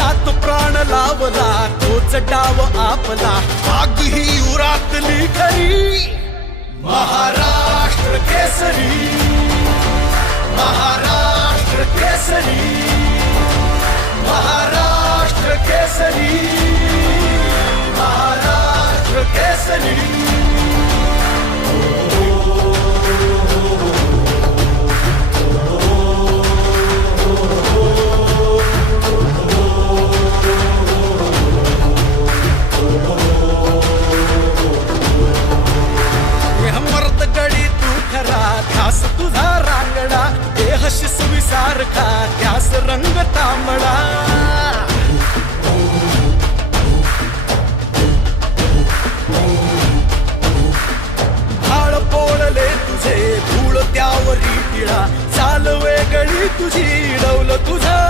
त्याच्यात प्राण लावला तोच डाव आपला. आग ही उरातली खरी महाराष्ट्र केसरी. महा आकाश सुविसारखा त्यास रंग तांबडा. हाळ पोळले तुझे धूळ त्यावरी टिळा चाल वेगळी तुझी डवलं तुझा.